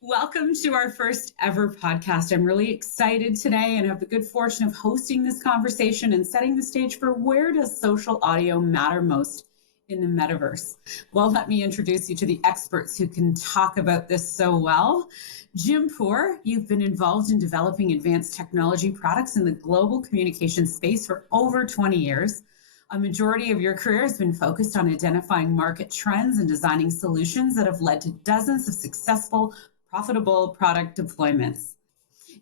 Welcome to our first ever podcast. I'm really excited today and have the good fortune of hosting this conversation and setting the stage for where does social audio matter most in the metaverse. Well, let me introduce you to the experts who can talk about this so well. Jim Poore, you've been involved in developing advanced technology products in the global communication space for over 20 years. A majority of your career has been focused on identifying market trends and designing solutions that have led to dozens of successful, profitable product deployments.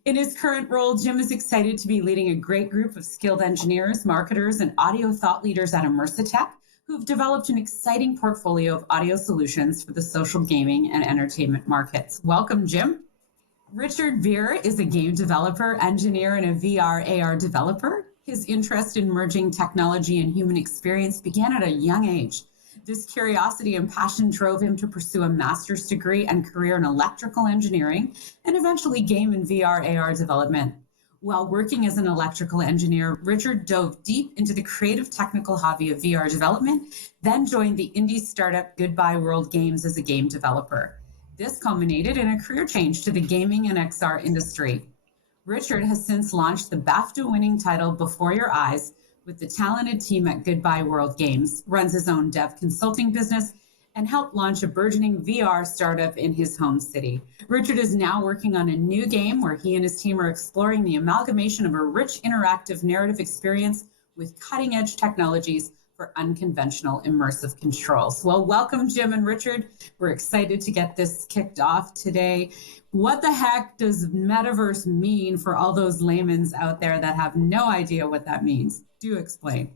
In his current role, Jim is excited to be leading a great group of skilled engineers, marketers, and audio thought leaders at Immersitech, who've developed an exciting portfolio of audio solutions for the social gaming and entertainment markets. Welcome, Jim. Richard Beare is a game developer, engineer, and a VR/AR developer. His interest in merging technology and human experience began at a young age. This curiosity and passion drove him to pursue a master's degree and career in electrical engineering and eventually game and VR/AR development. While working as an electrical engineer, Richard dove deep into the creative technical hobby of VR development, then joined the indie startup Goodbye World Games as a game developer. This culminated in a career change to the gaming and XR industry. Richard has since launched the BAFTA-winning title Before Your Eyes with the talented team at Goodbye World Games, runs his own dev consulting business, and helped launch a burgeoning VR startup in his home city. Richard is now working on a new game where he and his team are exploring the amalgamation of a rich interactive narrative experience with cutting-edge technologies for unconventional immersive controls. Well, welcome, Jim and Richard. We're excited to get this kicked off today. What the heck does metaverse mean for all those laymen out there that have no idea what that means? Do explain.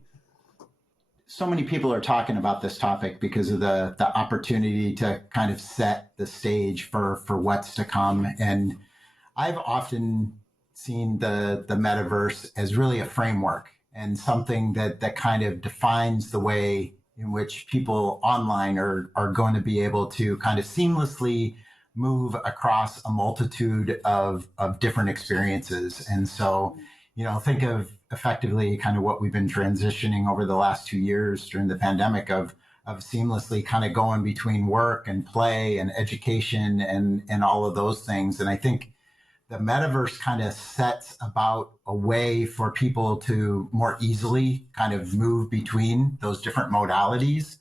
So many people are talking about this topic because of the opportunity to kind of set the stage for what's to come. And I've often seen the metaverse as really a framework and something that kind of defines the way in which people online are going to be able to kind of seamlessly move across a multitude of different experiences. And so, think of effectively kind of what we've been transitioning over the last 2 years during the pandemic of seamlessly kind of going between work and play and education and all of those things. And I think the metaverse kind of sets about a way for people to more easily kind of move between those different modalities.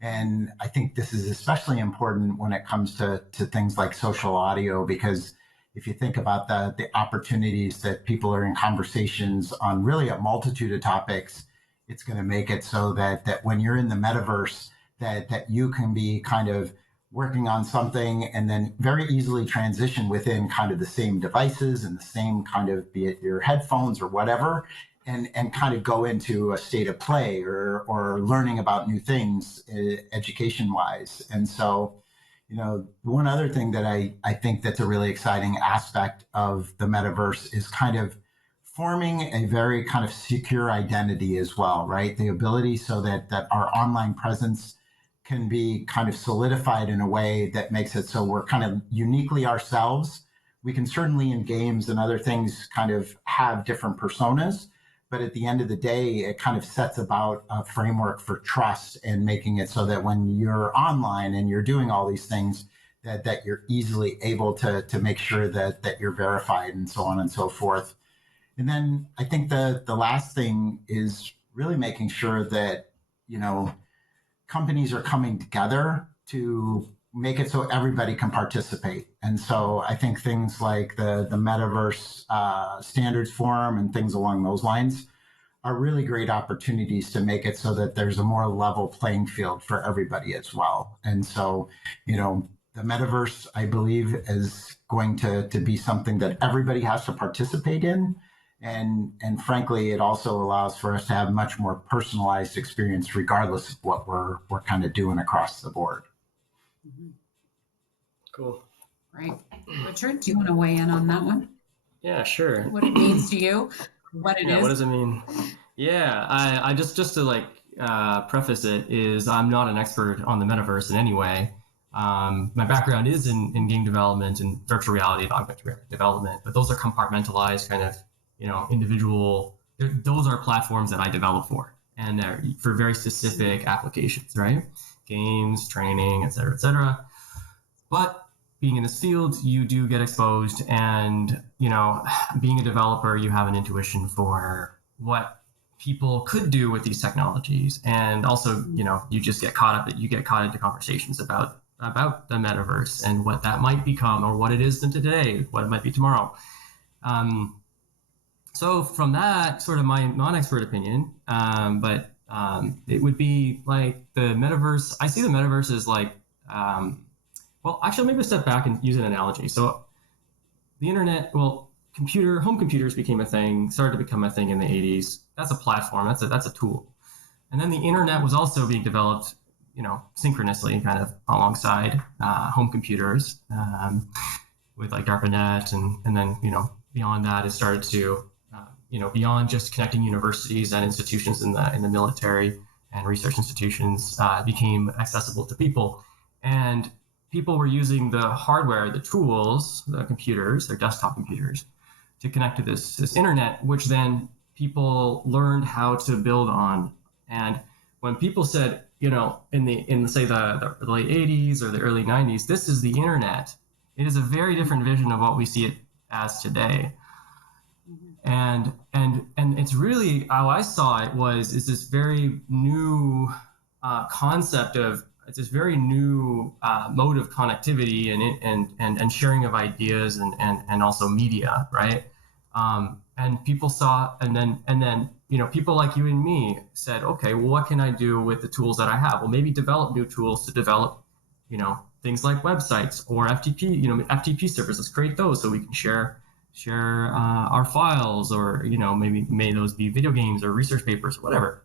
And I think this is especially important when it comes to things like social audio, because if you think about the opportunities that people are in conversations on really a multitude of topics, it's going to make it so that when you're in the metaverse, that you can be kind of working on something and then very easily transition within kind of the same devices and the same kind of, be it your headphones or whatever, and kind of go into a state of play or learning about new things education wise. And so, one other thing that I think that's a really exciting aspect of the metaverse is kind of forming a very kind of secure identity as well, right? The ability so that our online presence can be kind of solidified in a way that makes it so we're kind of uniquely ourselves. We can certainly in games and other things kind of have different personas, but at the end of the day, it kind of sets about a framework for trust and making it so that when you're online and you're doing all these things, that you're easily able to make sure that you're verified and so on and so forth. And then I think the last thing is really making sure that, companies are coming together to make it so everybody can participate. And so I think things like the Metaverse Standards Forum and things along those lines are really great opportunities to make it so that there's a more level playing field for everybody as well. And so, the Metaverse, I believe, is going to be something that everybody has to participate in. And frankly, it also allows for us to have much more personalized experience regardless of what we're kind of doing across the board. Mm-hmm. Cool. Right. Richard, do you want to weigh in on that one? Yeah, sure. What it means to you, what it is. What does it mean? Yeah, I just to preface it is I'm not an expert on the metaverse in any way. My background is in game development and virtual reality and augmented reality development, but those are compartmentalized kind of, individual, those are platforms that I develop for, and they're for very specific applications, right? Games, training, et cetera, et cetera. But being in this field, you do get exposed, and being a developer, you have an intuition for what people could do with these technologies, and also you just get caught into conversations about the metaverse and what that might become, or what it is today, what it might be tomorrow. So from that sort of my non-expert opinion, but it would be like the metaverse. I see the metaverse as like, well, actually, maybe step back and use an analogy. So the internet, well, home computers became a thing, started to become a thing in the 80s. That's a platform. That's a tool. And then the internet was also being developed, synchronously, kind of alongside home computers, with like DARPANET, and then beyond that, it started to beyond just connecting universities and institutions in the military and research institutions, became accessible to people, and people were using the hardware, the tools, the computers, their desktop computers, to connect to this internet, which then people learned how to build on. And when people said, in say the late 80s or the early 90s, this is the internet, it is a very different vision of what we see it as today. And it's really, how I saw it is this very new concept of, it's this very new mode of connectivity and sharing of ideas and also media, right? And people saw, and then people like you and me said, okay, well, what can I do with the tools that I have? Well, maybe develop new tools to develop, things like websites or FTP, FTP servers. Let's create those so we can share our files, or maybe may those be video games or research papers or whatever.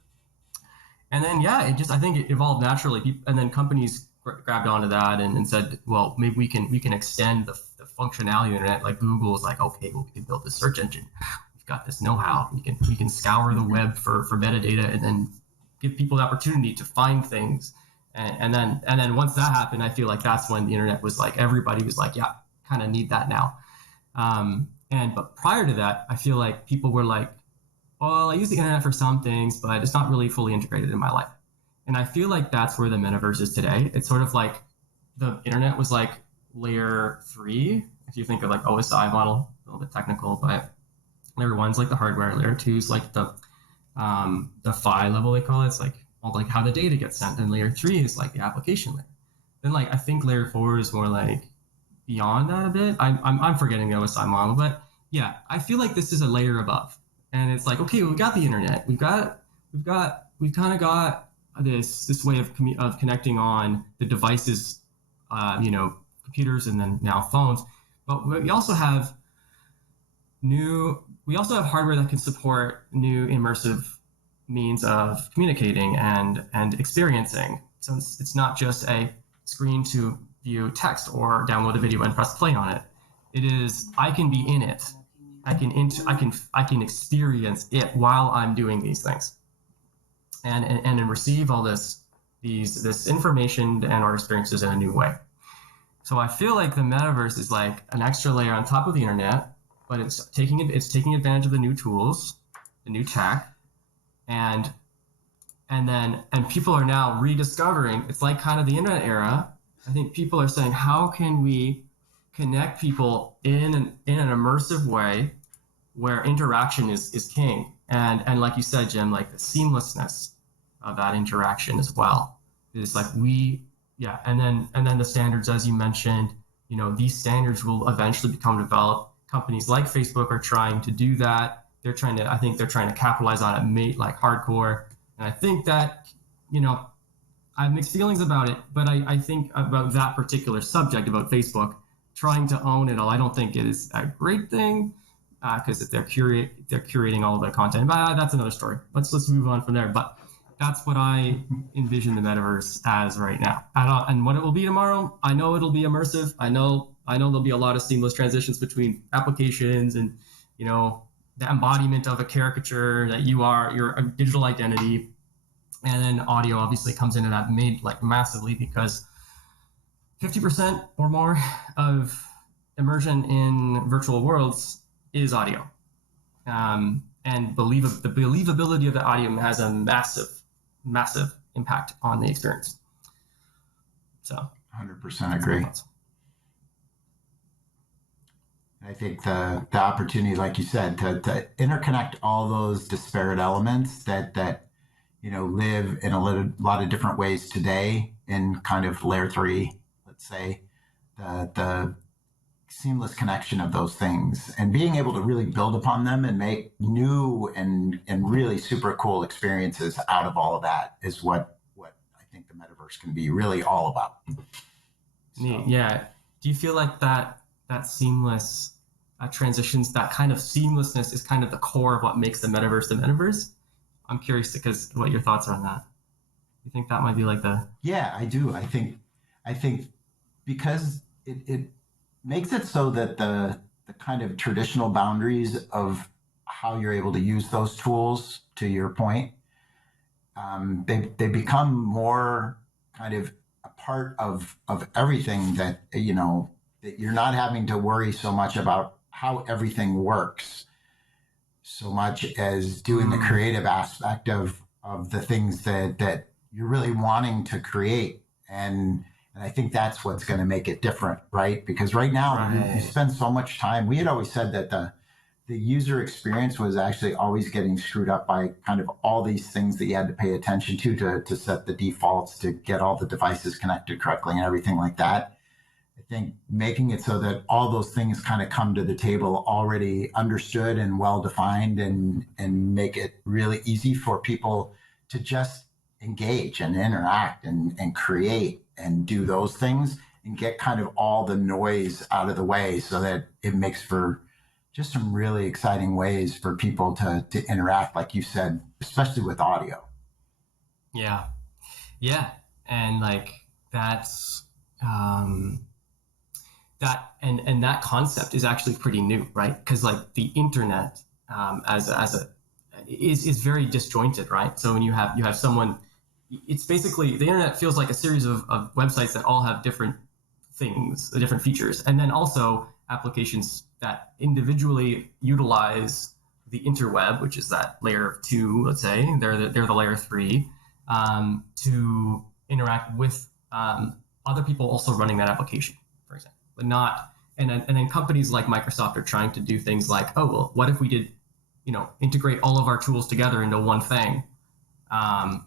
And then I think it evolved naturally, and then companies grabbed onto that and said, well, maybe we can extend the functionality of the internet. Like Google is like, okay, well, we can build this search engine, we've got this know-how, we can scour the web for metadata, and then give people the opportunity to find things. And then once that happened, I feel like that's when the internet was like, everybody was like, yeah, kind of need that now. But prior to that, I feel like people were like, well, I use the internet for some things, but it's not really fully integrated in my life. And I feel like that's where the metaverse is today. It's sort of like the internet was like layer 3, if you think of like OSI model, a little bit technical, but layer 1's like the hardware, layer 2's like the PHY level, they call it. It's like how the data gets sent, and layer 3 is like the application layer. Then like I think layer 4 is more like beyond that a bit. I'm forgetting the OSI model, but yeah, I feel like this is a layer above. And it's like, okay, we've got the internet, we've kind of got this way of connecting on the devices, computers, and then now phones. But we also have hardware that can support new immersive means of communicating and experiencing. So it's not just a screen to view text or download a video and press play on it. It is, I can be in it. I can experience it while I'm doing these things, and receive all this information and our experiences in a new way. So I feel like the metaverse is like an extra layer on top of the internet, but it's taking advantage of the new tools, the new tech, and people are now rediscovering. It's like kind of the internet era. I think people are saying, how can we connect people in an immersive way where interaction is king, and like you said, Jim, like the seamlessness of that interaction as well is like and then the standards, as you mentioned, these standards will eventually become developed. Companies like Facebook are trying to do that. I think they're trying to capitalize on it, like hardcore, and I think that I have mixed feelings about it, but I think about that particular subject about Facebook trying to own it all, I don't think it is a great thing, because if they're curating all of their content, but that's another story. Let's move on from there. But that's what I envision the metaverse as right now. And what it will be tomorrow, I know it'll be immersive. I know there'll be a lot of seamless transitions between applications, and the embodiment of a caricature that your digital identity, and then audio obviously comes into that, made like massively, because 50% or more of immersion in virtual worlds is audio. And the believability of the audio has a massive impact on the experience. So 100% agree. I think the opportunity, like you said, to interconnect all those disparate elements that live in a lot of different ways today in kind of layer three, let's say, the seamless connection of those things and being able to really build upon them and make new and really super cool experiences out of all of that is what I think the metaverse can be really all about. So, yeah. Do you feel like that seamless transitions, that kind of seamlessness is kind of the core of what makes the metaverse? I'm curious because what your thoughts are on that. You think that might be like the... Yeah, I do. I think because it makes it so that the kind of traditional boundaries of how you're able to use those tools, to your point, they become more kind of a part of everything that that you're not having to worry so much about how everything works so much as doing the creative aspect of the things that you're really wanting to create. And I think that's what's going to make it different, right? Because right now you spend so much time. We had always said that the user experience was actually always getting screwed up by kind of all these things that you had to pay attention to set the defaults, to get all the devices connected correctly and everything like that. I think making it so that all those things kind of come to the table already understood and well-defined and make it really easy for people to just engage and interact and create and do those things and get kind of all the noise out of the way so that it makes for just some really exciting ways for people to interact, like you said, especially with audio. Yeah. And like that's that concept is actually pretty new, right? Because like the internet is very disjointed, right? So when you have someone, it's basically the internet feels like a series of websites that all have different things, different features, and then also applications that individually utilize the interweb, which is that layer 2, let's say they're the layer 3, to interact with other people also running that application, for example. But not, and then companies like Microsoft are trying to do things like, oh well, what if we did, integrate all of our tools together into one thing,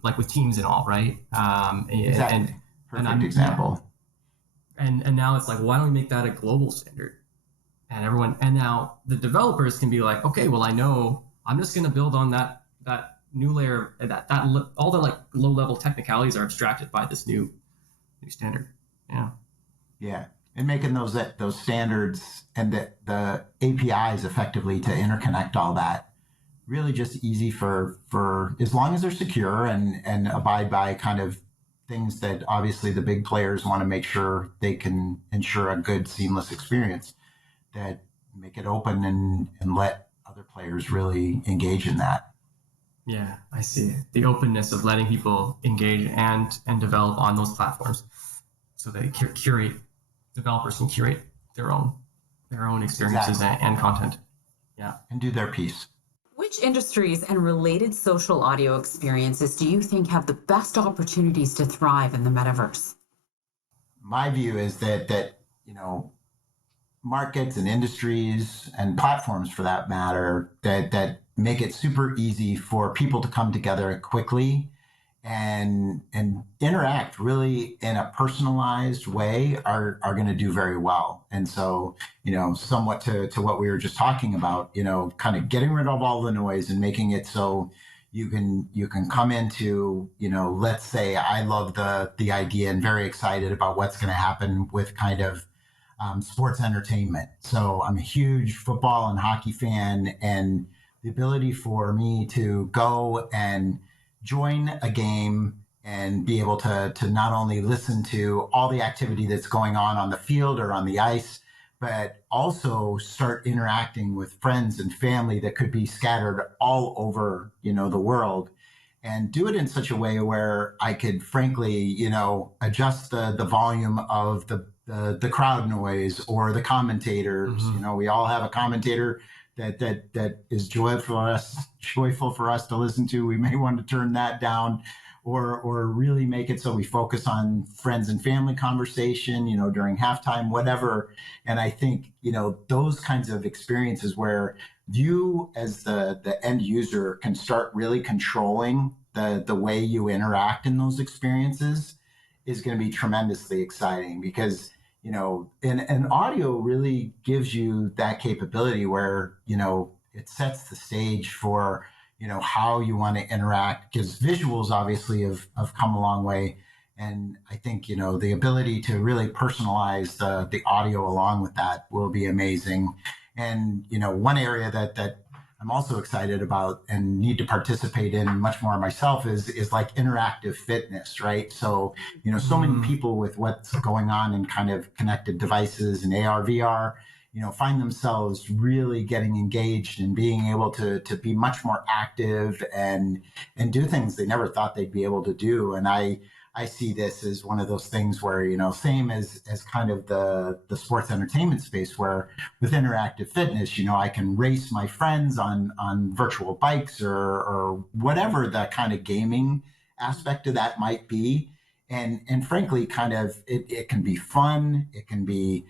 like with Teams and all, right? Exactly. Perfect example. And now it's like, why don't we make that a global standard? And now the developers can be like, okay, well, I know I'm just going to build on that new layer, that all the like low level technicalities are abstracted by this new standard. Yeah, and making those standards and the APIs effectively to interconnect all that really just easy for as long as they're secure and abide by kind of things that obviously the big players want to make sure they can ensure a good seamless experience, that make it open and let other players really engage in that. Yeah, I see. The openness of letting people engage and develop on those platforms, so they developers can curate their own experiences and content. Yeah. And do their piece. Which industries and related social audio experiences do you think have the best opportunities to thrive in the metaverse? My view is that markets and industries and platforms, for that matter, that make it super easy for people to come together quickly and interact really in a personalized way are going to do very well. And so, somewhat to what we were just talking about, kind of getting rid of all the noise and making it so you can come into, let's say I love the idea and very excited about what's going to happen with kind of sports entertainment. So I'm a huge football and hockey fan, and the ability for me to go and join a game and be able to not only listen to all the activity that's going on the field or on the ice, but also start interacting with friends and family that could be scattered all over, the world, and do it in such a way where I could frankly, adjust the volume of the crowd noise or the commentators. Mm-hmm. We all have a commentator that is joyful for us to listen to. We may want to turn that down, or really make it so we focus on friends and family conversation, during halftime, whatever. And I think, those kinds of experiences where you as the end user can start really controlling the way you interact in those experiences is going to be tremendously exciting because, and audio really gives you that capability where, it sets the stage for, how you want to interact, because visuals obviously have come a long way. And I think, the ability to really personalize the audio along with that will be amazing. And, one area that I'm also excited about and need to participate in much more myself is like interactive fitness, right? So, so many people with what's going on in kind of connected devices and AR, VR, find themselves really getting engaged and being able to be much more active and do things they never thought they'd be able to do. And I see this as one of those things where, same as kind of the sports entertainment space where with interactive fitness, I can race my friends on virtual bikes or whatever the kind of gaming aspect of that might be. And frankly, kind of it can be fun. It can be,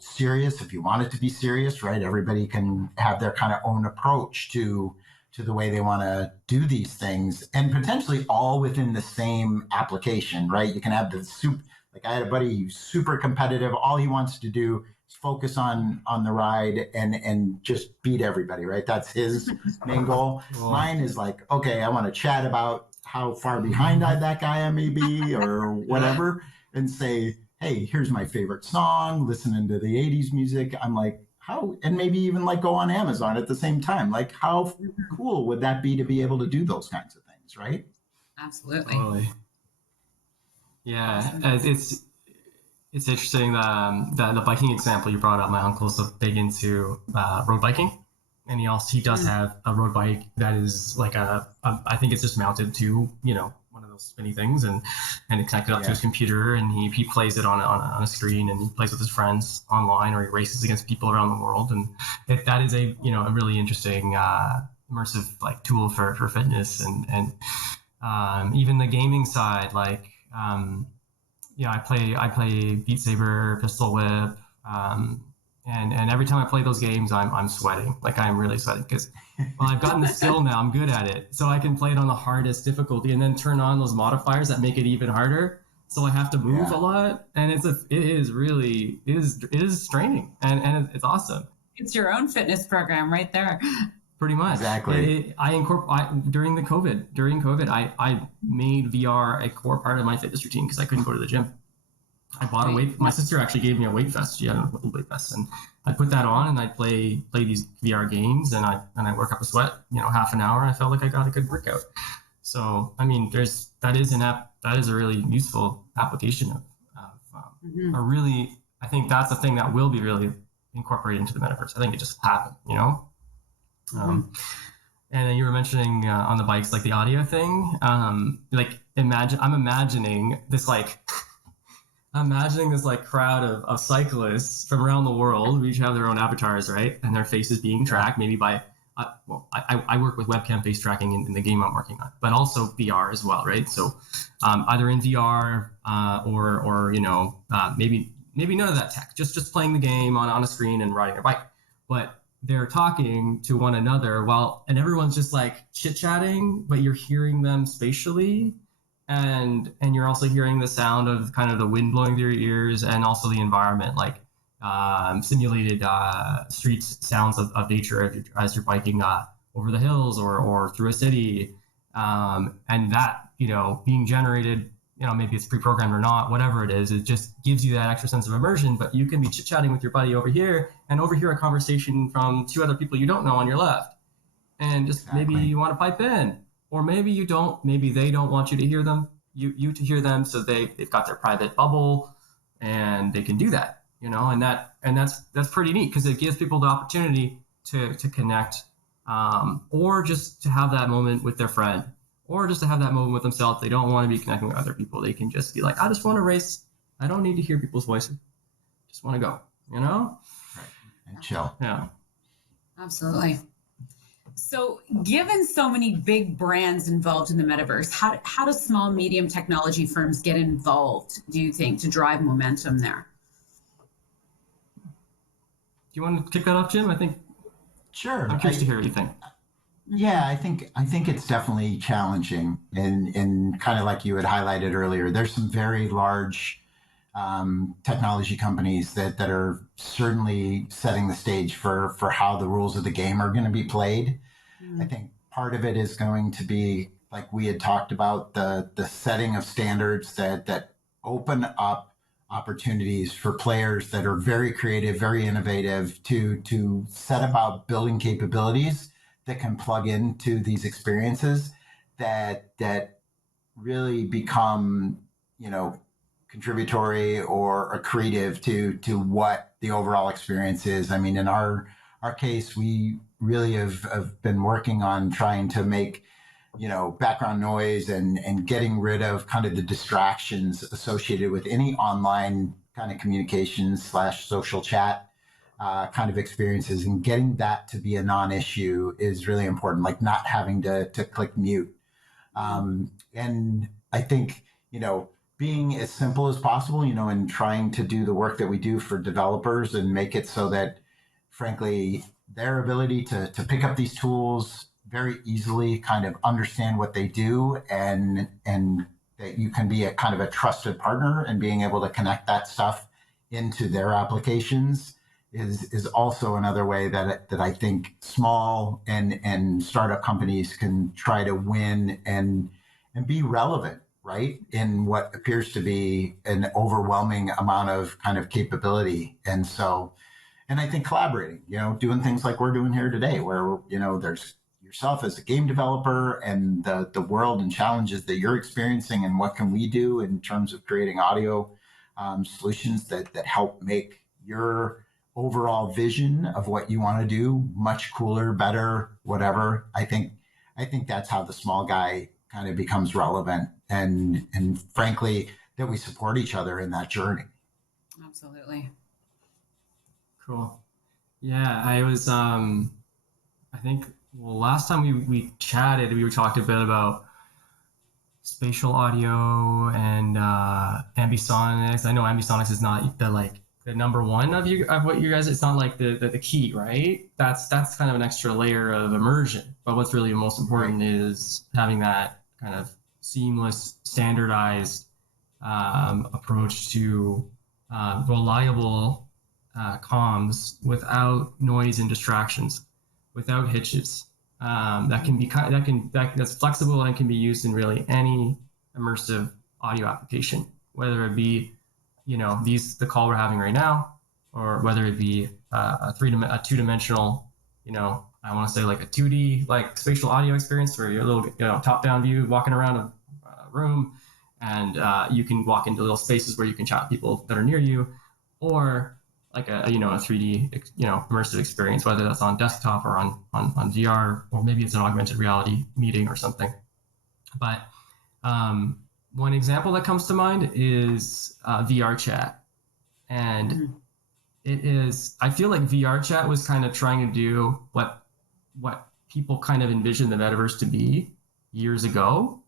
serious if you want it to be serious, right? Everybody can have their kind of own approach to the way they want to do these things, and potentially all within the same application, right? You can have like I had a buddy who's super competitive. All he wants to do is focus on the ride and just beat everybody, right? That's his main goal. Mine is like, okay, I want to chat about how far behind that guy I may be or whatever, and say, hey, here's my favorite song, listening to the 80s music. I'm like, how, and maybe even like go on Amazon at the same time. Like, how cool would that be to be able to do those kinds of things, right? Absolutely. Totally. Yeah, it's interesting the biking example you brought up. My uncle's big into road biking, and he does have a road bike that is like I think it's just mounted to one of those spinny things and it connected up to his computer, and he plays it on a screen, and he plays with his friends online, or he races against people around the world, and that is a really interesting immersive like tool for fitness and even the gaming side, like I play Beat Saber, Pistol Whip, and every time I play those games, I'm sweating. Like I'm really sweating because I've gotten the skill now. I'm good at it, so I can play it on the hardest difficulty, and then turn on those modifiers that make it even harder. So I have to move a lot, and it is straining, and it's awesome. It's your own fitness program right there. Pretty much. Exactly. During COVID, I made VR a core part of my fitness routine because I couldn't go to the gym. I bought a weight. My sister actually gave me a weight vest. She had a little weight vest, and I put that on, and I play these VR games, and I work up a sweat. Half an hour. I felt like I got a good workout. So I mean, that is a really useful application of a really. I think that's a thing that will be really incorporated into the metaverse. I think it just happened. And then you were mentioning on the bikes, like the audio thing. I'm imagining this crowd of cyclists from around the world who each have their own avatars, right? And their faces being tracked maybe by, I work with webcam face tracking in the game I'm working on, but also VR as well, right? So either in VR or maybe none of that tech, just playing the game on a screen and riding a bike. But they're talking to one another and everyone's just like chit-chatting, but you're hearing them spatially. And you're also hearing the sound of kind of the wind blowing through your ears, and also the environment, like simulated streets sounds of nature as you're biking over the hills or through a city, and that being generated, maybe it's pre-programmed or not, whatever it is, it just gives you that extra sense of immersion. But you can be chit-chatting with your buddy over here and overhear a conversation from two other people you don't know on your left, and just maybe you want to pipe in. Or maybe you don't. Maybe they don't want you to hear them. You to hear them. So they've got their private bubble, and they can do that. And that's pretty neat because it gives people the opportunity to connect, or just to have that moment with their friend, or just to have that moment with themselves. They don't want to be connecting with other people. They can just be like, I just want to race. I don't need to hear people's voices. Just want to go. Right. And chill. Yeah. Absolutely. So, given so many big brands involved in the metaverse, how do small, medium technology firms get involved, do you think, to drive momentum there? Do you want to kick that off, Jim? I think Sure. I'm curious to hear what you think. Yeah, I think it's definitely challenging, and kind of like you had highlighted earlier. There's some very large technology companies that are certainly setting the stage for how the rules of the game are going to be played. I think part of it is going to be, like we had talked about, the setting of standards that open up opportunities for players that are very creative, very innovative to set about building capabilities that can plug into these experiences that really become, contributory or accretive to what the overall experience is. I mean, in our case, we really have been working on trying to make, background noise and getting rid of kind of the distractions associated with any online kind of communications / social chat kind of experiences, and getting that to be a non-issue is really important, like not having to click mute. And I think, being as simple as possible, and trying to do the work that we do for developers and make it so that, frankly, their ability to pick up these tools very easily, kind of understand what they do, and that you can be a kind of a trusted partner, and being able to connect that stuff into their applications is also another way that I think small and startup companies can try to win and be relevant, right, in what appears to be an overwhelming amount of kind of capability. And I think collaborating, doing things like we're doing here today, where, there's yourself as a game developer and the world and challenges that you're experiencing, and what can we do in terms of creating audio solutions that help make your overall vision of what you want to do much cooler, better, whatever. I think that's how the small guy kind of becomes relevant, and frankly, that we support each other in that journey. Absolutely. Cool. Yeah, I was, I think, last time we chatted, we were talking a bit about spatial audio and ambisonics. I know ambisonics is not the number one of what you guys, it's not like the key, right? That's kind of an extra layer of immersion. But what's really most important is having that kind of seamless, standardized approach to reliable comms without noise and distractions, without hitches. That's flexible and can be used in really any immersive audio application, whether it be the call we're having right now, or whether it be a two-dimensional, I want to say like a 2D like spatial audio experience, where you're a little top-down view walking around a room, and you can walk into little spaces where you can chat with people that are near you, or like a 3D immersive experience, whether that's on desktop or on VR, or maybe it's an augmented reality meeting or something. But one example that comes to mind is VR chat. And it is, I feel like VR chat was kind of trying to do what people kind of envisioned the metaverse to be years ago,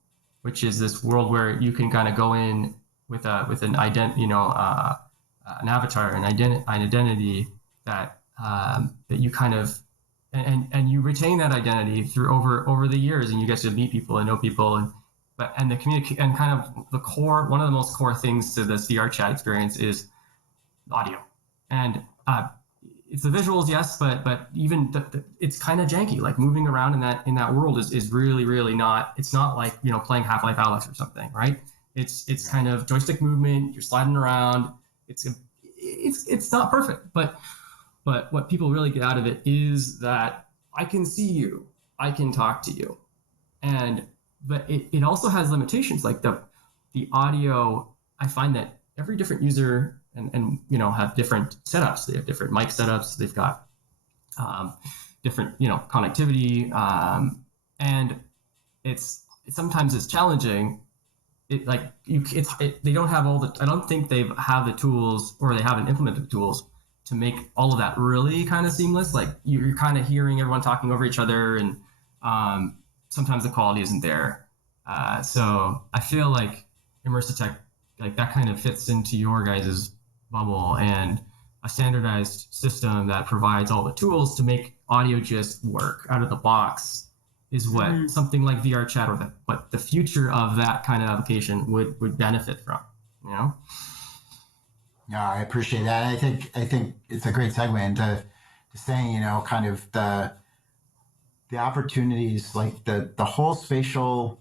which is this world where you can kind of go in with an avatar, an identity that you kind of, and you retain that identity through over the years, and you get to meet people and know people, and the communicate, and kind of the core, one of the most core things to this VR chat experience is audio. And it's the visuals, yes, but even it's kind of janky. Like moving around in that world is really not. It's not like playing Half-Life Alyx or something, right? It's kind of joystick movement. You're sliding around. It's not perfect, but what people really get out of it is that I can see you, I can talk to you, but it also has limitations, like the audio. I find that every different user and have different setups. They have different mic setups. They've got different connectivity, and sometimes it's challenging. They don't have I don't think they have the tools, or they haven't implemented the tools to make all of that really kind of seamless. Like you're kind of hearing everyone talking over each other, and sometimes the quality isn't there. So I feel like Immersitech, like that kind of fits into your guys' bubble, and a standardized system that provides all the tools to make audio just work out of the box is what something like VR chat, or what the future of that kind of application would benefit from, you know? Yeah, I appreciate that. I think it's a great segue into saying, you know, kind of the opportunities, like the whole spatial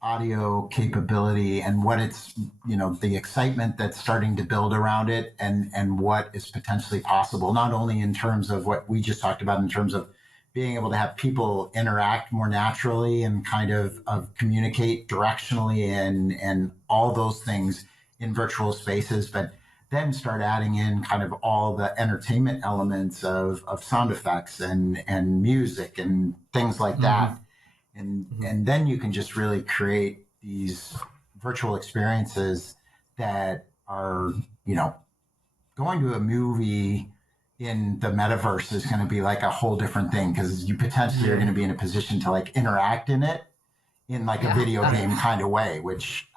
audio capability and what it's, you know, the excitement that's starting to build around it, and what is potentially possible, not only in terms of what we just talked about in terms of being able to have people interact more naturally and kind of communicate directionally and all those things in virtual spaces, but then start adding in kind of all the entertainment elements of sound effects and music and things like that. And then you can just really create these virtual experiences that are, you know, going to a movie in the metaverse is going to be like a whole different thing, because you potentially are going to be in a position to like interact in it in like a video game kind of way, which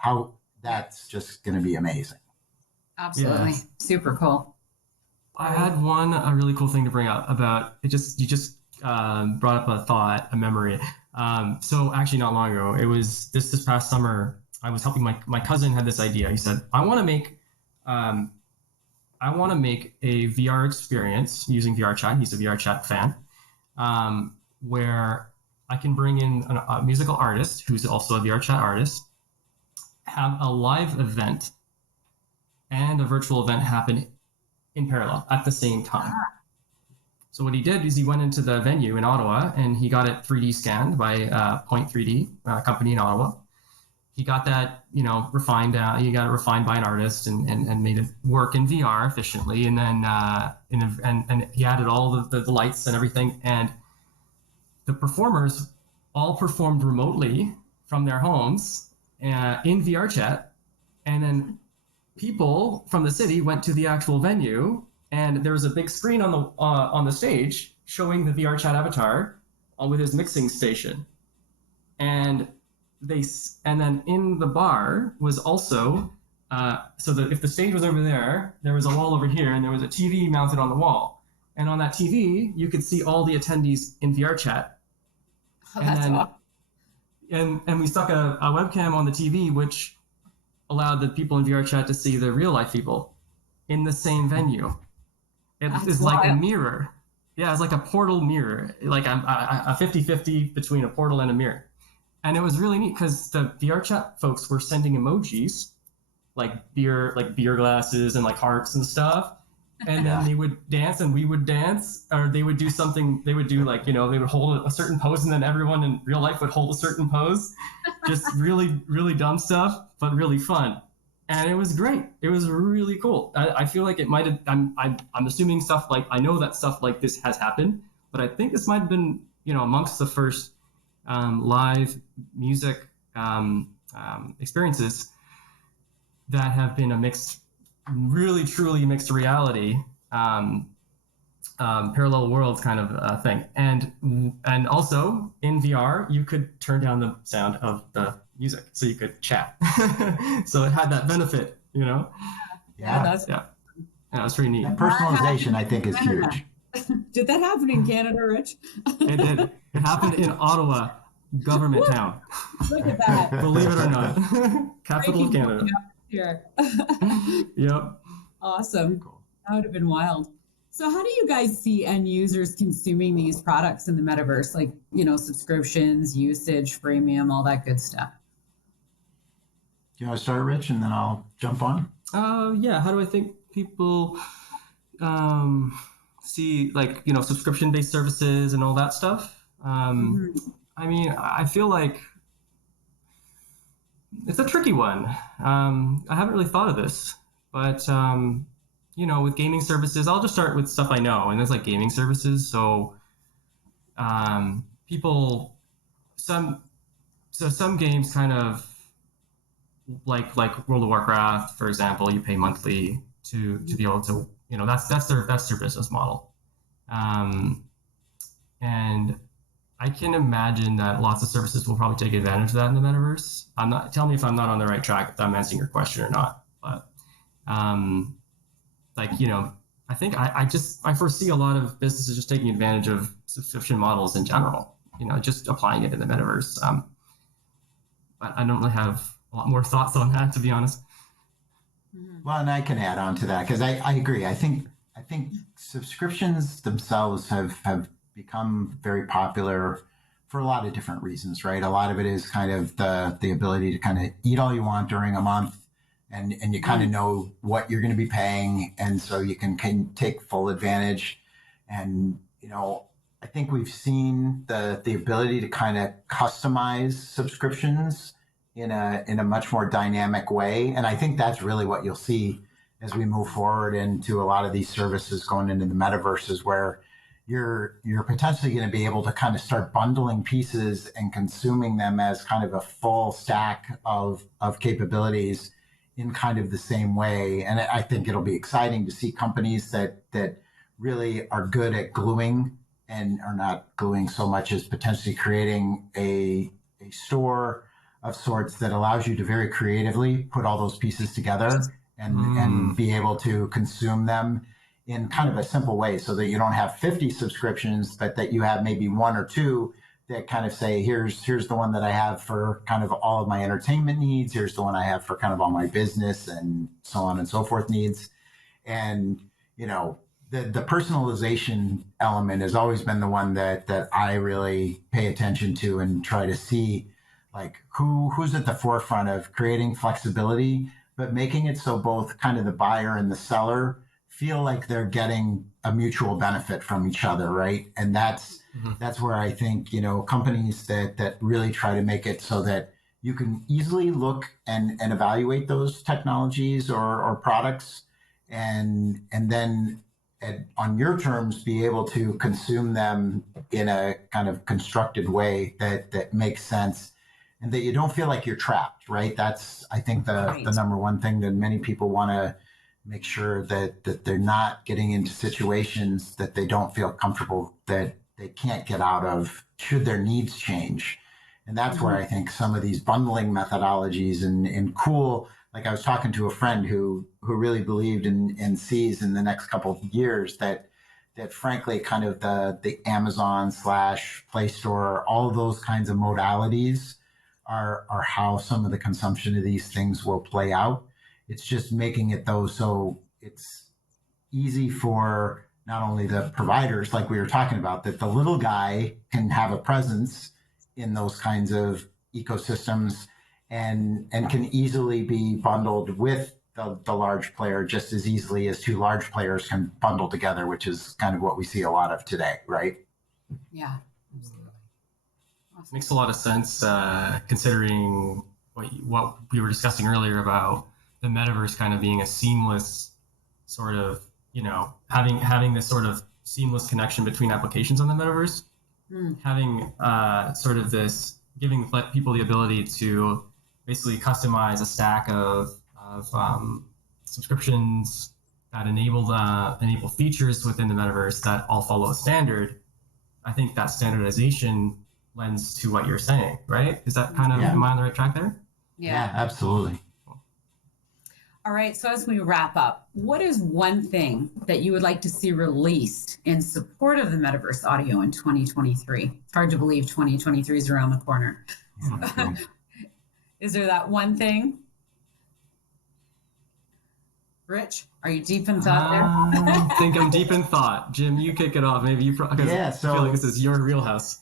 that's just going to be amazing. Absolutely. Super cool. I had a really cool thing to bring up about it. You just brought up a thought, a memory. So actually not long ago, it was this past summer, I was helping my cousin had this idea. He said, I want to make a VR experience using VR chat. He's a VR chat fan, where I can bring in a musical artist who's also a VR chat artist, have a live event and a virtual event happen in parallel at the same time. So what he did is he went into the venue in Ottawa and he got it 3D scanned by Point 3D, company in Ottawa. He got that, you know, refined. He got it refined by an artist and made it work in VR efficiently. And then and he added all the lights and everything. And the performers all performed remotely from their homes in VR chat. And then people from the city went to the actual venue, and there was a big screen on the stage showing the VR chat avatar with his mixing station. And then in the bar was also so that if the stage was over there was a wall over here, and there was a TV mounted on the wall, and on that TV you could see all the attendees in VR chat. And we stuck a webcam on the TV, which allowed the people in VR chat to see the real life people in the same venue. It's like a mirror. Yeah, it's like a portal mirror, like a 50-50 between a portal and a mirror. And it was really neat because the VR chat folks were sending emojis like beer glasses and like hearts and stuff. And then they would dance and we would dance, or they would do something. They would do like, you know, they would hold a certain pose, and then everyone in real life would hold a certain pose. Just really, really dumb stuff, but really fun. And it was great. It was really cool. I feel like it might have, I'm assuming stuff like, I know that stuff like this has happened, but I think this might have been, you know, amongst the first live music experiences that have been a mixed, really truly mixed reality, parallel worlds kind of thing. And also in VR, you could turn down the sound of the music so you could chat. So it had that benefit, you know? Yeah. Yeah, it was pretty neat. And personalization, I think, is huge. Did that happen in Canada, Rich? It did. It happened in Ottawa, government town. Look at that. Believe it or not. Capital of Canada. Here. Yep. Awesome. That would have been wild. So how do you guys see end users consuming these products in the metaverse? Like, you know, subscriptions, usage, freemium, all that good stuff. Do you want to start, Rich, and then I'll jump on? Yeah. How do I think people see, like, you know, subscription-based services and all that stuff? I mean, I feel like it's a tricky one. I haven't really thought of this, but you know, with gaming services, I'll just start with stuff I know, and there's like gaming services. So some games kind of like World of Warcraft, for example, you pay monthly to be able to, that's their business model. And I can imagine that lots of services will probably take advantage of that in the metaverse. Tell me if I'm not on the right track, if I'm answering your question or not. But I think I foresee a lot of businesses just taking advantage of subscription models in general, just applying it in the metaverse. But I don't really have a lot more thoughts on that, to be honest. Well, and I can add on to that because I agree. I think subscriptions themselves have become very popular for a lot of different reasons, right? A lot of it is kind of the ability to kind of eat all you want during a month, and you kind of know what you're going to be paying, and so you can take full advantage. And I think we've seen the ability to kind of customize subscriptions in a much more dynamic way, and I think that's really what you'll see as we move forward into a lot of these services going into the metaverses, where you're potentially going to be able to kind of start bundling pieces and consuming them as kind of a full stack of capabilities in kind of the same way. And I think it'll be exciting to see companies that really are good at gluing and are not gluing so much as potentially creating a store of sorts that allows you to very creatively put all those pieces together and be able to consume them in kind of a simple way, so that you don't have 50 subscriptions, but that you have maybe one or two that kind of say, here's the one that I have for kind of all of my entertainment needs. Here's the one I have for kind of all my business and so on and so forth needs. And, the personalization element has always been the one that I really pay attention to and try to see, like, who's at the forefront of creating flexibility, but making it so both kind of the buyer and the seller feel like they're getting a mutual benefit from each other, right? And that's where I think, companies that really try to make it so that you can easily look and evaluate those technologies or products, and then on your terms be able to consume them in a kind of constructed way that makes sense, and that you don't feel like you're trapped, right? That's, I think, the number one thing that many people want to make sure that they're not getting into situations that they don't feel comfortable, that they can't get out of should their needs change. And that's where I think some of these bundling methodologies and cool, like I was talking to a friend who really believed and sees in the next couple of years that frankly kind of the Amazon / Play Store, all of those kinds of modalities are how some of the consumption of these things will play out. It's just making it though so it's easy for not only the providers, like we were talking about, that the little guy can have a presence in those kinds of ecosystems and can easily be bundled with the large player just as easily as two large players can bundle together, which is kind of what we see a lot of today, right? Yeah, absolutely. Awesome. Makes a lot of sense considering what we were discussing earlier about the metaverse kind of being a seamless sort of, having this sort of seamless connection between applications on the metaverse, having sort of this, giving people the ability to basically customize a stack of subscriptions that enable features within the metaverse that all follow a standard. I think that standardization lends to what you're saying, right? Is that kind of, am I on the right track there? Yeah, absolutely. All right, so as we wrap up, what is one thing that you would like to see released in support of the metaverse audio in 2023? It's hard to believe 2023 is around the corner. Yeah. Is there that one thing? Rich, are you deep in thought there? I think I'm deep in thought. Jim, you kick it off. Maybe you I feel like this is your wheelhouse.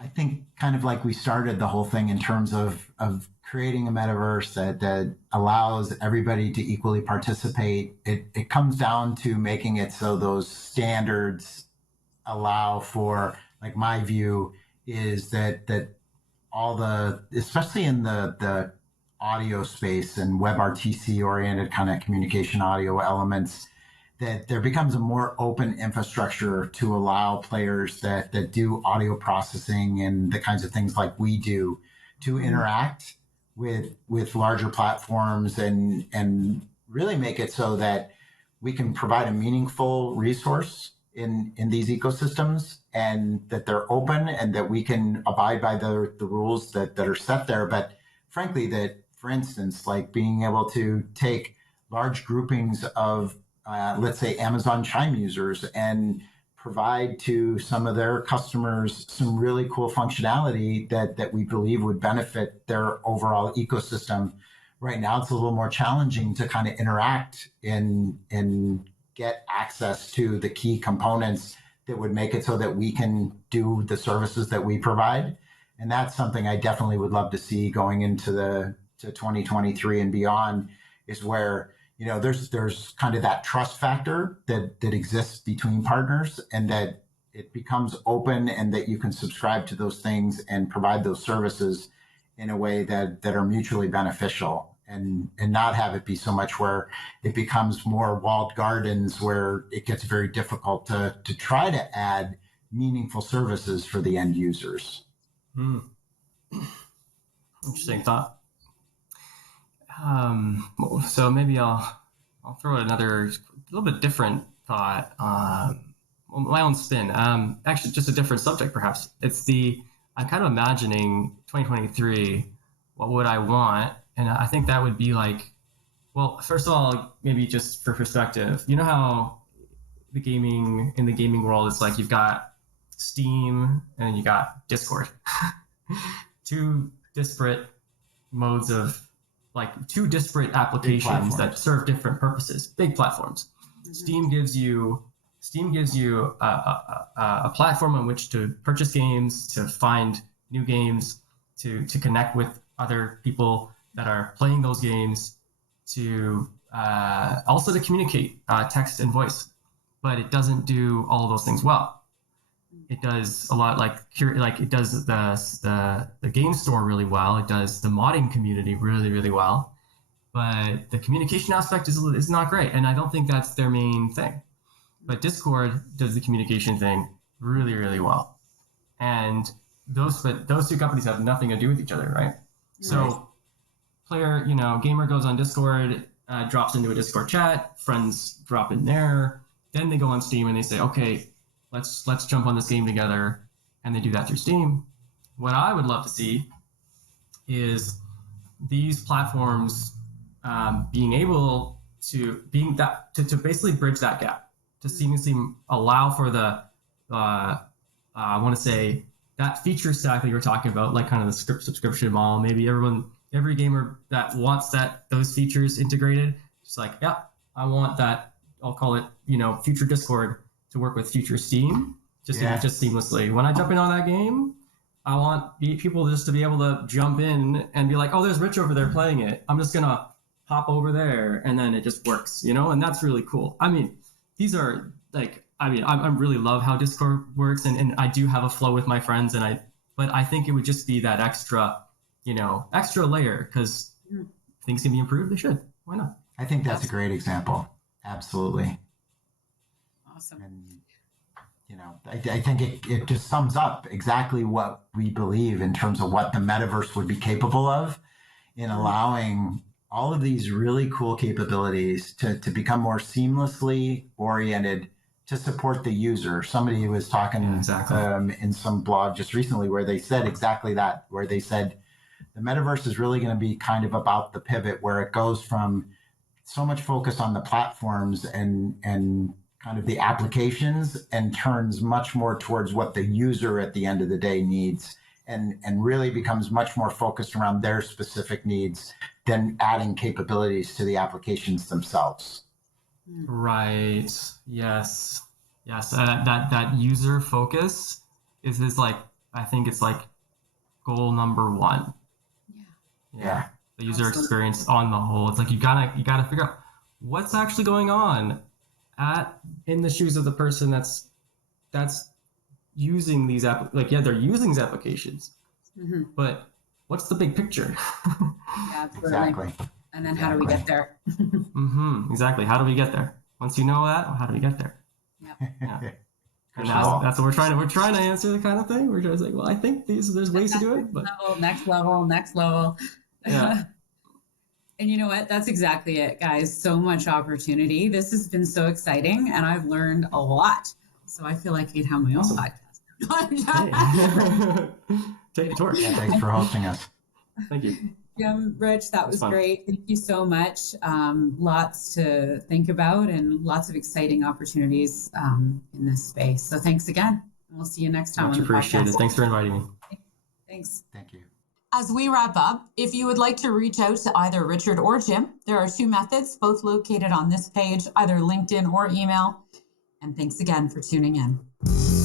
I think kind of like we started the whole thing in terms of creating a metaverse that allows everybody to equally participate. It comes down to making it so those standards allow for, like, my view is that all the, especially in the audio space and WebRTC oriented kind of communication audio elements, that there becomes a more open infrastructure to allow players that do audio processing and the kinds of things like we do to interact with larger platforms and really make it so that we can provide a meaningful resource in these ecosystems, and that they're open, and that we can abide by the rules that are set there. But frankly, that, for instance, like being able to take large groupings of, let's say, Amazon Chime users and provide to some of their customers some really cool functionality that we believe would benefit their overall ecosystem. Right now, it's a little more challenging to kind of interact and get access to the key components that would make it so that we can do the services that we provide. And that's something I definitely would love to see going into to 2023 and beyond, is where, there's kind of that trust factor that exists between partners, and that it becomes open, and that you can subscribe to those things and provide those services in a way that are mutually beneficial, and not have it be so much where it becomes more walled gardens, where it gets very difficult to try to add meaningful services for the end users. Interesting thought. So maybe I'll throw another little bit different thought, my own spin. Actually, just a different subject, perhaps. I'm kind of imagining 2023. What would I want? And I think that would be like, well, first of all, maybe just for perspective, you know how in the gaming world, it's like you've got Steam and you got Discord. Two disparate modes of, like, two disparate applications that serve different purposes. Big platforms. Mm-hmm. Steam gives you a platform on which to purchase games, to find new games, to connect with other people that are playing those games, to also to communicate text and voice. But it doesn't do all of those things well. It does a lot, like it does the game store really well. It does the modding community really, really well. But the communication aspect is not great, and I don't think that's their main thing. But Discord does the communication thing really, really well. And those two companies have nothing to do with each other, right? So gamer goes on Discord, drops into a Discord chat, friends drop in there, then they go on Steam and they say, okay, let's jump on this game together, and they do that through Steam. What I would love to see is these platforms being able to basically bridge that gap, to seamlessly allow for the I want to say that feature stack that you're talking about, like kind of the subscription model. Maybe every gamer that wants those features integrated, just like, yeah, I want that. I'll call it, future Discord to work with future Steam, just seamlessly. When I jump in on that game, I want people just to be able to jump in and be like, oh, there's Rich over there playing it. I'm just gonna hop over there, and then it just works, and that's really cool. I mean, these are like, I really love how Discord works, and I do have a flow with my friends, but I think it would just be that extra layer, because things can be improved. They should. Why not? I think that's a great example. Absolutely. Awesome. And, I think it just sums up exactly what we believe in terms of what the metaverse would be capable of, in allowing all of these really cool capabilities to become more seamlessly oriented to support the user. Somebody was talking in some blog just recently where they said exactly that, where they said the metaverse is really going to be kind of about the pivot, where it goes from so much focus on the platforms and kind of the applications, and turns much more towards what the user at the end of the day needs, and really becomes much more focused around their specific needs than adding capabilities to the applications themselves. Right. Yes. That user focus is like, I think it's like goal number one. Yeah. The user experience on the whole. It's like you gotta figure out what's actually going on in the shoes of the person that's using these they're using these applications, but what's the big picture? Yeah, absolutely. Exactly. And then how do we get there? Exactly. How do we get there? Once you know that, how do we get there? Yeah. And that's what we're trying to answer, the kind of thing. We're trying to say, well, I think there's ways to do it, but next level. yeah. And you know what? That's exactly it, guys. So much opportunity. This has been so exciting, and I've learned a lot. So I feel like I could have my own Awesome. podcast. Hey. Take the torch. Yeah, thanks for hosting us. Thank you. Jim, Rich, that was fun. great. Thank you so much. Lots to think about and lots of exciting opportunities in this space. So thanks again. And we'll see you next time Much on the appreciated. podcast. Thanks for inviting me. Thanks. Thank you. As we wrap up, if you would like to reach out to either Richard or Jim, there are two methods, both located on this page, either LinkedIn or email. And thanks again for tuning in.